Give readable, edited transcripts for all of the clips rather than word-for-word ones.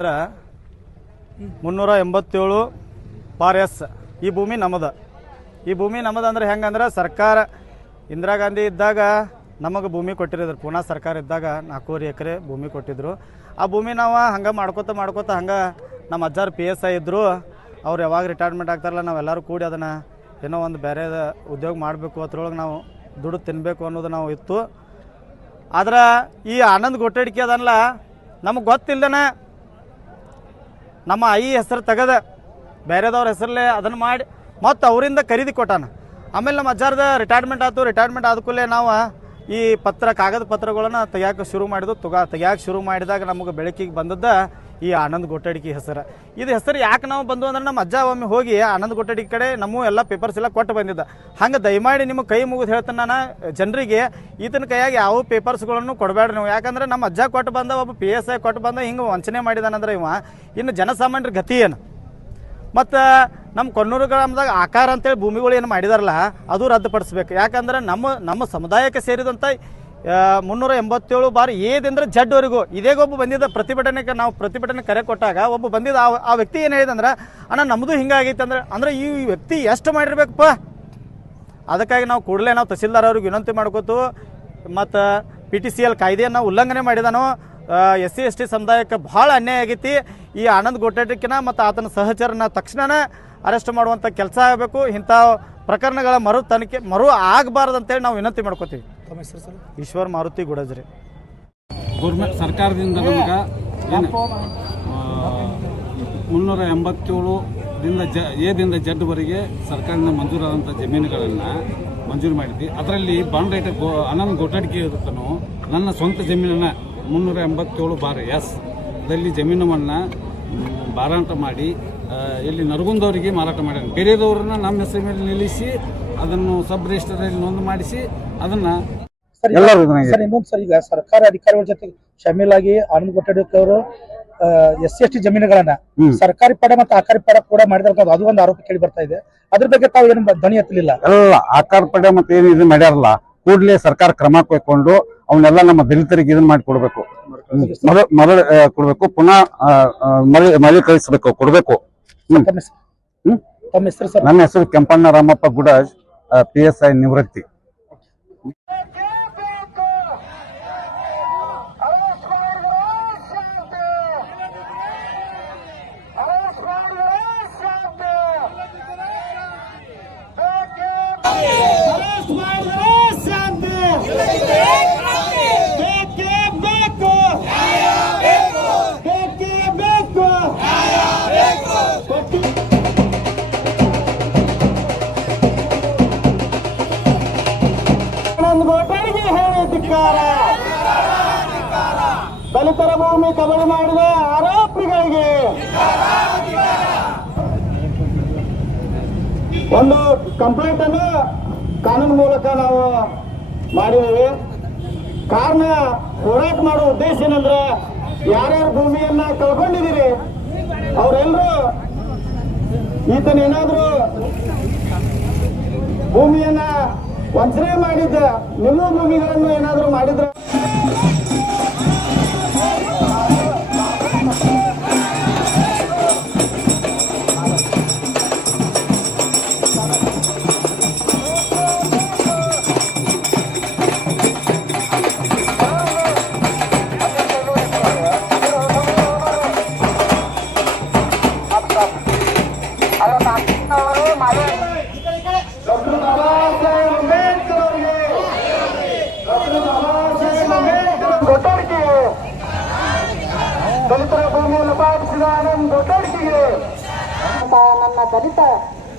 387/S ಈ ಭೂಮಿ ನಮ್ಮದು. ಈ ಭೂಮಿ ನಮ್ಮದು ಅಂದ್ರೆ ಹೆಂಗಂದ್ರೆ ಸರ್ಕಾರ ಇಂದಿರಾ ಗಾಂಧಿ ಇದ್ದಾಗ ನಮಗೆ ಭೂಮಿ ಕೊಟ್ಟಿರೋದು. ಪುನಃ ಸರ್ಕಾರ ಇದ್ದಾಗ 4 ಎಕರೆ ಭೂಮಿ ಕೊಟ್ಟಿದ್ರು. ಆ ಭೂಮಿ ನಾವು ಹಂಗೆ ಮಾಡ್ಕೋತ ಹಂಗೆ ನಮ್ಮ ಅಜ್ಜಾರು PSI ಇದ್ದರು. ಅವ್ರು ಯಾವಾಗ ರಿಟೈರ್ಮೆಂಟ್ ಆಗ್ತಾರಲ್ಲ ನಾವೆಲ್ಲರೂ ಕೂಡಿ ಅದನ್ನು ಏನೋ ಒಂದು ಬೇರೆ ಉದ್ಯೋಗ ಮಾಡಬೇಕು, ಅದ್ರೊಳಗೆ ನಾವು ದುಡ್ಡು ತಿನ್ನಬೇಕು ಅನ್ನೋದು ನಾವು ಇತ್ತು. ಆದ್ರೆ ಈ ಆನಂದ್ ಗೊಟ್ಟಡಿಕೆ ಅದಲ್ಲ ನಮಗೆ ಗೊತ್ತಿಲ್ಲದೇ ನಮ್ಮ ಆಯಿ ಹೆಸರು ತೆಗೆದ ಬೇರೆದವ್ರ ಹೆಸರಲ್ಲೇ ಅದನ್ನು ಮಾಡಿ ಮತ್ತು ಅವರಿಂದ ಖರೀದಿ ಕೊಟ್ಟಾನ. ಆಮೇಲೆ ನಮ್ಮ ಅಜ್ಜಾರ್ದ ರಿಟೈರ್ಮೆಂಟ್ ಆಯ್ತು. ರಿಟೈರ್ಮೆಂಟ್ ಆದ ಕೂಡಲೇ ನಾವು ಈ ಕಾಗದ ಪತ್ರಗಳನ್ನು ತೆಗಿಯೋಕೆ ಶುರು ಮಾಡಿದ್ವು. ತೆಗಿಯೋಕೆ ಶುರು ಮಾಡಿದಾಗ ನಮಗೆ ಬೆಳಕಿಗೆ ಬಂದದ್ದ ಈ ಆನಂದ್ ಗೊಟ್ಟಡಿಕೆ ಹೆಸರು. ಇದು ಹೆಸರು ಯಾಕೆ ನಾವು ಬಂದು ಅಂದ್ರೆ ನಮ್ಮ ಅಜ್ಜ ಒಮ್ಮೆ ಹೋಗಿ ಆನಂದ್ ಗೊಟ್ಟಡಿಕೆ ಕಡೆ ನಮ್ಮ ಎಲ್ಲ ಪೇಪರ್ಸ್ ಎಲ್ಲ ಕೊಟ್ಟು ಬಂದಿದ್ದ. ಹಂಗೆ ದಯಮಾಡಿ ನಿಮಗೆ ಕೈ ಮುಗಿದು ಹೇಳ್ತಾನೆ ನಾನು ಜನರಿಗೆ, ಈತನ ಕೈಯಾಗಿ ಯಾವ ಪೇಪರ್ಸ್ಗಳನ್ನು ಕೊಡಬೇಡ್ರಿ ನೀವು. ಯಾಕಂದ್ರೆ ನಮ್ಮ ಅಜ್ಜ ಕೊಟ್ಟು ಬಂದ, ಒಬ್ಬ PSI ಕೊಟ್ಟು ಬಂದ ಹಿಂಗೆ ವಂಚನೆ ಮಾಡಿದಾನಂದ್ರೆ ಇನ್ನು ಜನಸಾಮಾನ್ಯರ ಗತಿ ಏನು? ಮತ್ತು ನಮ್ಮ ಕೊಣ್ಣೂರು ಗ್ರಾಮದಾಗ ಆಕಾರ ಅಂತೇಳಿ ಭೂಮಿಗಳು ಏನು ಮಾಡಿದಾರಲ್ಲ ಅದು ರದ್ದುಪಡಿಸ್ಬೇಕು. ಯಾಕಂದ್ರೆ ನಮ್ಮ ಸಮುದಾಯಕ್ಕೆ ಸೇರಿದಂಥ 387/A ಜಡ್ವರೆಗೂ ಇದೇಗೊಬ್ಬ ಬಂದಿದ್ದ ಪ್ರತಿಭಟನೆಗೆ ನಾವು ಪ್ರತಿಭಟನೆ ಕರೆ ಕೊಟ್ಟಾಗ ಒಬ್ಬ ಬಂದಿದ್ದ. ಆ ವ್ಯಕ್ತಿ ಏನು ಹೇಳಿದಂದ್ರೆ, ಅಣ್ಣ ನಮ್ಮದು ಹಿಂಗಾಗೈತೆ ಅಂದ್ರೆ ಈ ವ್ಯಕ್ತಿ ಎಷ್ಟು ಮಾಡಿರ್ಬೇಕಪ್ಪ. ಅದಕ್ಕಾಗಿ ನಾವು ಕೂಡಲೇ ನಾವು ತಹಸೀಲ್ದಾರ್ ಅವ್ರಿಗೆ ವಿನಂತಿ ಮಾಡ್ಕೋತು. ಮತ್ತು PTCL ಕಾಯ್ದೆಯನ್ನು ಉಲ್ಲಂಘನೆ ಮಾಡಿದಾನೋ. SC/ST ಸಮುದಾಯಕ್ಕೆ ಭಾಳ ಅನ್ಯಾಯ ಆಗೈತಿ. ಈ ಆನಂದ್ ಗೊಟ್ಟಡಿಕೆನ ಮತ್ತು ಆತನ ಸಹಚರನ ತಕ್ಷಣ ಅರೆಸ್ಟ್ ಮಾಡುವಂಥ ಕೆಲಸ ಆಗಬೇಕು. ಇಂಥ ಪ್ರಕರಣಗಳ ತನಿಖೆ ಆಗಬಾರ್ದಂತೇಳಿ ನಾವು ವಿನಂತಿ ಮಾಡ್ಕೋತೀವಿ. ಈಶ್ವರ್ ಮಾರುತಿ ಗುಡಜ್ರಿ. ಗೌರ್ಮೆಂಟ್ ಸರ್ಕಾರದಿಂದ ನಮಗೆ 387 ಜಡ್ವರೆಗೆ ಸರ್ಕಾರದಿಂದ ಮಂಜೂರಾದಂಥ ಜಮೀನುಗಳನ್ನು ಮಂಜೂರು ಮಾಡಿದ್ವಿ. ಅದರಲ್ಲಿ ಬಾಂಡ್ ರೈಟ್ ಆನಂದ್ ಗೊಟ್ಟಡಿಕೆ ಇರುತ್ತನೋ ನನ್ನ ಸ್ವಂತ ಜಮೀನನ್ನು 387/S ದಲ್ಲಿ ಜಮೀನನ್ನು ಮಾರಾಟ ಮಾಡಿ ಇಲ್ಲಿ ನರಗುಂದವರಿಗೆ ಮಾರಾಟ ಮಾಡ್ಯಾನ. ಬೇರೆದವ್ರನ್ನ ನಮ್ಮ ಹೆಸರು ಮೇಲೆ ನಿಲ್ಲಿಸಿ ಅದನ್ನು ಸಬ್ ರಿಜಿಸ್ಟರಲ್ಲಿ ನೋಂದು ಮಾಡಿಸಿ ಅದನ್ನು ಇನ್ನೊಂದು ಸರ್, ಈಗ ಸರ್ಕಾರಿ ಅಧಿಕಾರಿಗಳ ಜೊತೆ ಶಾಮೀಲಾಗಿ ಆನಂದ್ ಗೊಟ್ಟಡಿಕೆ ಅವರು SC/ST ಜಮೀನುಗಳನ್ನ ಸರ್ಕಾರಿ ಪಡ ಮತ್ತು ಆಕಾರಿ ಪಡ ಕೂಡ ಮಾಡಿದಾರೆ, ಅದು ಒಂದು ಆರೋಪ ಕೇಳಿ ಬರ್ತಾ ಇದೆ. ಅದ್ರ ಬಗ್ಗೆ ತಾವು ಏನು ಧ್ವನಿ ಎತ್ತಲಿಲ್ಲ? ಎಲ್ಲ ಆಕಾರ ಪಡ ಮತ್ತೆ ಏನು ಇದು ಮಾಡ್ಯಾರಲ್ಲ, ಕೂಡಲೇ ಸರ್ಕಾರ ಕ್ರಮ ಕೈಕೊಂಡು ಅವನ್ನೆಲ್ಲ ನಮ್ಮ ದಲಿತರಿಗೆ ಇದನ್ನ ಮಾಡಿ ಕೊಡ್ಬೇಕು, ಮರಳು ಕೊಡ್ಬೇಕು, ಪುನಃ ಮರಳಿ ಕಳಿಸ್ಬೇಕು, ಕೊಡ್ಬೇಕು. ತಮ್ಮ ಹೆಸರು ಸರ್? ನನ್ನ ಹೆಸರು ಕೆಂಪಣ್ಣ ರಾಮಪ್ಪ ಗುಡಾಜ್, PSI ನಿವೃತ್ತಿ. ದಲಿತರ ಭೂಮಿ ಕಬಳಿ ಮಾಡಿದ ಆರೋಪಿಗಳಿಗೆ ಒಂದು ಕಂಪ್ಲೇಂಟ್ ಅನ್ನು ಕಾನೂನು ಮೂಲಕ ನಾವು ಮಾಡಿದ್ದೇವೆ. ಕಾರಣ ಹೋರಾಟ ಮಾಡುವ ಉದ್ದೇಶ ಏನಂದ್ರೆ, ಯಾರ್ಯಾರು ಭೂಮಿಯನ್ನ ಕಳ್ಕೊಂಡಿದ್ದೀರಿ ಅವರೆಲ್ಲರೂ ಈತನೇನಾದ್ರೂ ಭೂಮಿಯನ್ನ ವಂಚನೆ ಮಾಡಿದ್ದ, ನಿಮ್ಮ ಭೂಮಿಗಳನ್ನು ಏನಾದರೂ ಮಾಡಿದ್ರೆ ದಲಿತರ ಭೂಮಿಯನ್ನು ಪಾಲಿಸಿದ ಆನಂದ್ ಗೊಟ್ಟಡಿಕೆಗೆ ನನ್ನ ದಲಿತ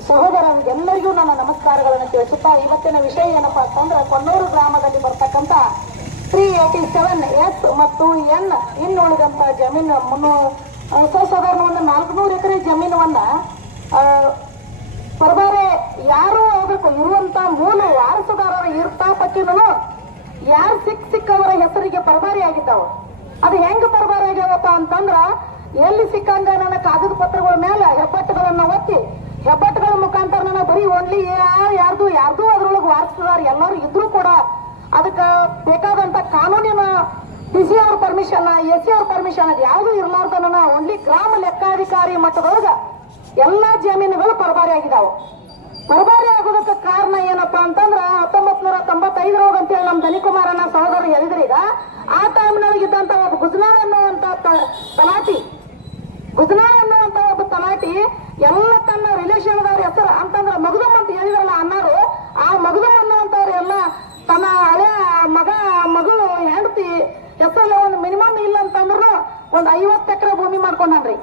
ಸಹೋದರರಿಗೆಲ್ಲರಿಗೂ ನನ್ನ ನಮಸ್ಕಾರಗಳನ್ನು ತಿಳಿಸುತ್ತಾ, ಇವತ್ತಿನ ವಿಷಯ ಏನಪ್ಪಾ ಅಂತಂದ್ರೆ, ಕೊಣ್ಣೂರು ಗ್ರಾಮದಲ್ಲಿ ಬರ್ತಕ್ಕಂಥ 387S ಮತ್ತು N ಇನ್ನುಳಿದಂತ ಜಮೀನು ಸಾಧಾರಣ ಒಂದು 400 ಎಕರೆ ಜಮೀನವನ್ನ ಪರಬಾರೆ ಯಾರು ಹೋಗ್ಬೇಕು ಇರುವಂತ ಮೂಲ ವಾರಸುದಾರರ ಇರ್ತಾ ಪಟ್ಟಿನೂ ಯಾರು ಸಿಕ್ಕವರ ಹೆಸರಿಗೆ ಪರಬಾರಿ ಆಗಿದ್ದಾವ. ಅದು ಹೆಂಗ ಪರಬಾರಿ ಆಗ್ಯಾವಪ್ಪ ಅಂತಂದ್ರ, ಎಲ್ಲಿ ಸಿಕ್ಕಂಗ ನನ್ನ ಕಾಗದ ಪತ್ರಗಳ ಮೇಲೆ ಹೆಬ್ಬಟ್ಟುಗಳನ್ನ ಒತ್ತಿ ಹೆಬ್ಬಟ್ಟುಗಳ ಮುಖಾಂತರ ನನ್ನ ಬರೀ ಓನ್ಲಿ ಯಾರ್ದು ಅದ್ರೊಳಗೆ ವಾರಸುದಾರ ಎಲ್ಲರೂ ಇದ್ರೂ ಕೂಡ ಅದಕ್ಕೆ ಬೇಕಾದಂತ ಕಾನೂನಿನ ಡಿಸಿ ಅವ್ರ ಪರ್ಮಿಷನ್, ಎಸ್ ಸಿ ಅವ್ರ ಪರ್ಮಿಷನ್ ಅದು ಯಾವುದು ಇರ್ಲಾರ್ದನ ಓನ್ಲಿ ಗ್ರಾಮ ಲೆಕ್ಕಾಧಿಕಾರಿ ಮಟ್ಟದೊಳಗ ಎಲ್ಲಾ ಜಮೀನುಗಳು ಪರಬಾರಿ ಆಗಿದಾವೆ. ಪರಬಾರಿ ಆಗೋದಕ್ಕೆ ಕಾರಣ ಏನಪ್ಪಾ ಅಂತಂದ್ರ 1995 ಅಂತೇಳಿ ನಮ್ಮ ದನಿಕುಮಾರನ ಸಹೋದರರು ಹೇಳಿದ್ರಿ. ಈಗ ಆ ಟೈಮ್ನೊಳಗೆ ಇದ್ದಂತ ಒಬ್ಬ ಗುಜನಾಳ್ ಅನ್ನುವಂತ ತಲಾಟಿ, ಗುಜನಾಳ್ ಅನ್ನುವಂತ ಒಬ್ಬ ತಲಾಟಿ ಎಲ್ಲ ತನ್ನ ರಿಲೇಷನ್ದವ್ರ ಹೆಸರು ಅಂತಂದ್ರ ಮಗದಮ್ ಅಂತ ಹೇಳಿದ್ರಲ್ಲ ಅನ್ನಾರು, ಆ ಮಗದಮ್ ಅನ್ನುವಂತವ್ರು ಎಲ್ಲ ತನ್ನ ಹಳೆ ಮಗಳು ಹೆಂಡತಿ ಹೆಸರಲ್ಲಿ ಒಂದು ಮಿನಿಮಮ್ ಇಲ್ಲ ಅಂತಂದ್ರು ಒಂದು 50 ಎಕರೆ ಭೂಮಿ ಮಾಡ್ಕೊಂಡ್ರಿ.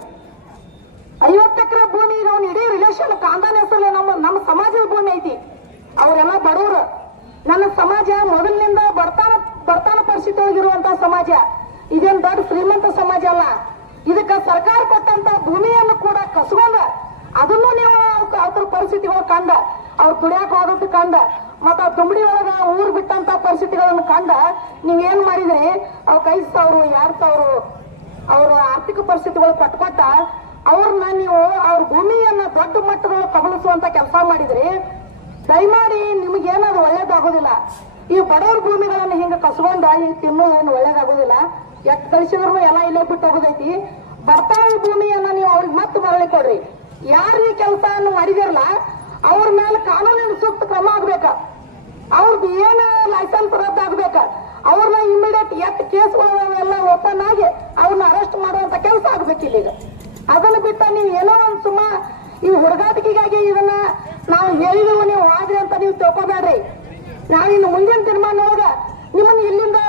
50 ಎಕರೆ ಭೂಮಿ ಈಗ ಅವ್ನು ಇಡೀ ರಿಲೇಷನ್ ಕಾಂದಾನ ಹೆಸರಲ್ಲಿ ನಮ್ಮ ಸಮಾಜದ ಭೂಮಿ ಐತಿ. ಅವರೆಲ್ಲ ಬಡವರು. ನನ್ನ ಸಮಾಜ ಮೊದಲಿನಿಂದ ಬರ್ತಾನ ಪರಿಸ್ಥಿತಿ ಒಳಗಿರುವಂತಹ ಸಮಾಜ, ಇದೇನು ದೊಡ್ಡ ಶ್ರೀಮಂತ ಸಮಾಜ ಅಲ್ಲ. ಇದಕ್ಕೆ ಸರ್ಕಾರ ಕೊಟ್ಟಂತ ಭೂಮಿಯನ್ನು ಕೂಡ ಕಸ್ಕೊಂಡ ಅದನ್ನು ನೀವು ಅವ್ರ ಪರಿಸ್ಥಿತಿಗಳು ಕಂಡ, ಅವ್ರು ದುಡಿಯಾಕ ಹೋದದ್ದು ಕಂಡ, ಮತ್ತ ದುಂಬಡಿ ಒಳಗ ಊರ್ ಬಿಟ್ಟಂತ ಪರಿಸ್ಥಿತಿಗಳನ್ನು ಕಂಡ ನೀವೇನ್ ಮಾಡಿದ್ರಿ, ಅವ್ರ 5,000 2,000 ಅವ್ರ ಆರ್ಥಿಕ ಪರಿಸ್ಥಿತಿಗಳು ಕೊಟ್ಟ ಅವ್ರನ್ನ ನೀವು ಅವ್ರ ಭೂಮಿಯನ್ನ ದೊಡ್ಡ ಮಟ್ಟದೊಳಗೆ ಕಬಳಿಸುವಂತ ಕೆಲಸ ಮಾಡಿದ್ರಿ. ದಯಮಾಡಿ ನಿಮಗೇನದು ಒಳ್ಳೇದಾಗೋದಿಲ್ಲ. ಈ ಬಡವ್ರ ಭೂಮಿಗಳನ್ನ ಹಿಂಗ ಕಸ್ಕೊಂಡ ಹಿಂಗ ತಿನ್ನೋದು ಏನು ಒಳ್ಳೇದಾಗೋದಿಲ್ಲ. ಎಟ್ ಕಳಿಸಿದ್ರು ಎಲ್ಲ ಇಲ್ಲೇ ಬಿಟ್ಟು ಹೋಗೋದೈತಿ. ಬರ್ತಾವ ಭೂಮಿಯನ್ನ ನೀವು ಅವ್ರಿಗೆ ಮತ್ತೆ ಮರಳಿ ಕೊಡ್ರಿ. ಯಾರು ಈ ಕೆಲಸವನ್ನು ಮಾಡಿದಿರಲ್ಲ ಅವ್ರ ಮೇಲೆ ಕಾನೂನಿನ ಸೂಕ್ತ ಕ್ರಮ ಆಗ್ಬೇಕ. ಅವ್ರದ್ದು ಏನು ಲೈಸೆನ್ಸ್ ರದ್ದಾಗ್ಬೇಕ. ಅವ್ರನ್ನ ಇಮಿಡಿಯೇಟ್ ಎಟ್ ಕೇಸ್ಗಳೆಲ್ಲ ಓಪನ್ ಆಗಿ ಅವ್ರನ್ನ ಅರೆಸ್ಟ್ ಮಾಡುವಂತ ಕೆಲಸ ಆಗ್ಬೇಕಿಲ್ಲ. ಈಗ ಅದನ್ನು ಬಿಟ್ಟ ನೀವು ಏನೋ ಒಂದು ಸುಮ್ಮ ಈ ಹುಡುಗಾಟಿಕೆಗಾಗಿ ಇದನ್ನ ನಾವು ಹೇಳಿದೆವು ನೀವು ಆದ್ರಿ ಅಂತ ನೀವು ತಿಳ್ಕೊಬೇಡ್ರಿ. ನಾವಿನ್ನು ಮುಂದಿನ ತೀರ್ಮಾನದೊಳಗ ನಿಮ್ಮನ್ನ ಇಲ್ಲಿಂದ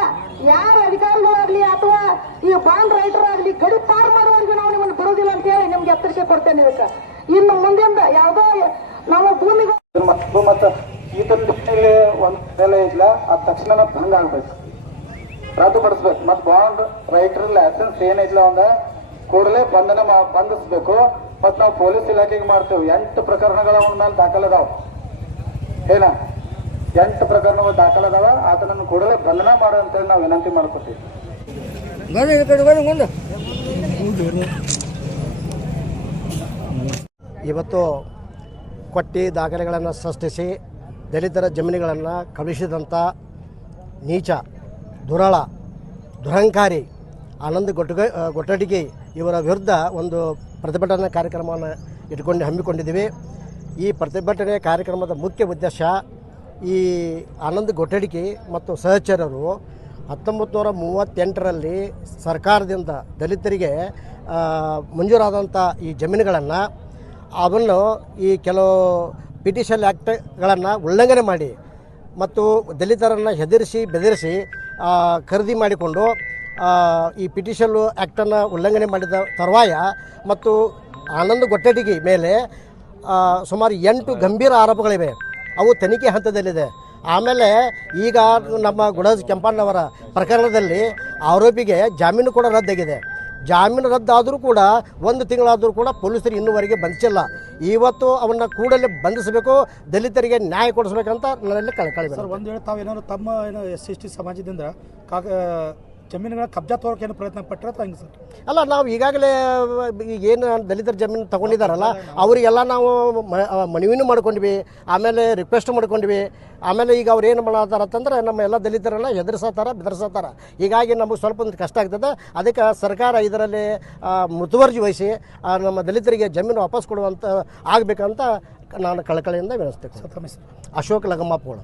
ಯಾರ ಅಧಿಕಾರಿಗಳಾಗ್ಲಿ ಅಥವಾ ಈ ಬಾಂಡ್ ರೈಟರ್ ಆಗ್ಲಿ ಗಡಿ ಪಾರ್ ಮಾಡುವವರೆಗೂ ನಾವು ನಿಮ್ಮನ್ನು ಬಿಡೋದಿಲ್ಲ ಅಂತ ಹೇಳಿ ನಿಮ್ಗೆ ಎಚ್ಚರಿಕೆ ಕೊಡ್ತೇನೆ. ಇದಕ್ಕೆ ಇನ್ನು ಮುಂದಿಂದ ಯಾವುದೋ ನಮ್ಮ ಭೂಮಿಗೆ ಮತ್ತು ಇದೊಂದು ಒಂದು ಬೆಲೆ ಇಲ್ಲ, ಅದ ತಕ್ಷಣ ಭಂಗ ಆಗ್ಬೇಕು, ರದ್ದುಪಡಿಸ್ಬೇಕು. ಮತ್ತು ಬಾಂಡ್ ರೈಟರ್ ಲೈಸೆನ್ಸ್ ಏನೈತಿಲ್ಲ ಅವಂಗ ಕೂಡಲೇ ಬಂಧಿಸ್ಬೇಕು. ಮತ್ತು ನಾವು ಪೊಲೀಸ್ ಇಲಾಖೆಗೆ ಮಾಡ್ತೇವೆ. 8 ಪ್ರಕರಣಗಳ ಅವನ ಮೇಲೆ ದಾಖಲದಾವ. ಏನ 8 ಪ್ರಕರಣಗಳು ದಾಖಲದಾವ. ಆತನನ್ನು ಕೂಡಲೇ ಬಂಧನ ಮಾಡು ಅಂತೇಳಿ ನಾವು ವಿನಂತಿ ಮಾಡ್ಕೊತೀವಿ. ಇವತ್ತು ಕೊಟ್ಟಿ ದಾಖಲೆಗಳನ್ನು ಸೃಷ್ಟಿಸಿ ದಲಿತರ ಜಮೀನುಗಳನ್ನು ಕಬಳಿಸಿದಂಥ ನೀಚ, ದುರಳ, ದುರಹಂಕಾರಿ ಆನಂದ್ ಗೊಟ್ಟಡಿಗೆ ಇವರ ವಿರುದ್ಧ ಒಂದು ಪ್ರತಿಭಟನಾ ಕಾರ್ಯಕ್ರಮವನ್ನು ಹಮ್ಮಿಕೊಂಡಿದ್ದೀವಿ. ಈ ಪ್ರತಿಭಟನೆ ಕಾರ್ಯಕ್ರಮದ ಮುಖ್ಯ ಉದ್ದೇಶ ಈ ಆನಂದ್ ಗೊಟ್ಟಡಿಗೆ ಮತ್ತು ಸಹಚರರು 1938ರಲ್ಲಿ ಸರ್ಕಾರದಿಂದ ದಲಿತರಿಗೆ ಮಂಜೂರಾದಂಥ ಈ ಜಮೀನುಗಳನ್ನು ಅವನ್ನು ಈ ಕೆಲವು ಪಿಟಿಷನ್ ಆ್ಯಕ್ಟ್ಗಳನ್ನು ಉಲ್ಲಂಘನೆ ಮಾಡಿ ಮತ್ತು ದಲಿತರನ್ನು ಹೆದರಿಸಿ ಬೆದರಿಸಿ ಖರೀದಿ ಮಾಡಿಕೊಂಡು ಈ ಪಿಟಿಷನ್ ಆ್ಯಕ್ಟನ್ನು ಉಲ್ಲಂಘನೆ ಮಾಡಿದ ತರುವಾಯ ಮತ್ತು ಆನಂದ್ ಗೊಟ್ಟಡಿಗೆ ಮೇಲೆ ಸುಮಾರು 8 ಗಂಭೀರ ಆರೋಪಗಳಿವೆ. ಅವು ತನಿಖೆ ಹಂತದಲ್ಲಿದೆ. ಆಮೇಲೆ ಈಗ ನಮ್ಮ ಗುಡಜ್ ಕೆಂಪಣ್ಣವರ ಪ್ರಕರಣದಲ್ಲಿ ಆರೋಪಿಗೆ ಜಾಮೀನು ಕೂಡ ರದ್ದಾಗಿದೆ. ಜಾಮೀನು ರದ್ದಾದರೂ ಕೂಡ 1 ತಿಂಗಳಾದರೂ ಕೂಡ ಪೊಲೀಸರು ಇನ್ನೂವರೆಗೆ ಬಂಧಿಸಿಲ್ಲ. ಇವತ್ತು ಅವನ್ನ ಕೂಡಲೇ ಬಂಧಿಸಬೇಕು, ದಲಿತರಿಗೆ ನ್ಯಾಯ ಕೊಡಿಸ್ಬೇಕಂತ ನನ್ನಲ್ಲಿ ಕಳಕಳಿ. ಸರ್, ಒಂದು ವೇಳೆ ತಾವೇನಾದ್ರು ತಮ್ಮ SC/ST ಸಮಾಜದಿಂದ ಜಮೀನುಗಳ ಕಬ್ಜಾ ತೋರಕ್ಕೆ ಏನು ಪ್ರಯತ್ನ ಪಟ್ಟರೆ ಹಂಗೆ ಸರ್? ಅಲ್ಲ, ನಾವು ಈಗಾಗಲೇ ಏನು ದಲಿತರ ಜಮೀನು ತಗೊಂಡಿದ್ದಾರಲ್ಲ ಅವರಿಗೆಲ್ಲ ನಾವು ಮನವಿನೂ ಮಾಡ್ಕೊಂಡ್ವಿ, ಆಮೇಲೆ ರಿಕ್ವೆಸ್ಟ್ ಮಾಡ್ಕೊಂಡ್ವಿ. ಆಮೇಲೆ ಈಗ ಅವ್ರು ಏನು ಮಾಡತ್ತಾರಂತಂದ್ರೆ ನಮ್ಮ ಎಲ್ಲ ದಲಿತರೆಲ್ಲ ಬೆದರ್ಸತ್ತಾರ. ಹೀಗಾಗಿ ನಮಗೆ ಸ್ವಲ್ಪ ಒಂದು ಕಷ್ಟ ಆಗ್ತದೆ. ಅದಕ್ಕೆ ಸರ್ಕಾರ ಇದರಲ್ಲಿ ಮುತುವರ್ಜಿ ವಹಿಸಿ ನಮ್ಮ ದಲಿತರಿಗೆ ಜಮೀನು ವಾಪಸ್ ಕೊಡುವಂಥ ಆಗಬೇಕಂತ ನಾನು ಕಳಕಳಿಯಿಂದ ವಿನಿಸ್ತೇನೆ. ಸರ್, ಅಶೋಕ್ ಲಗಮ್ಮಪ್ಪಗಳು.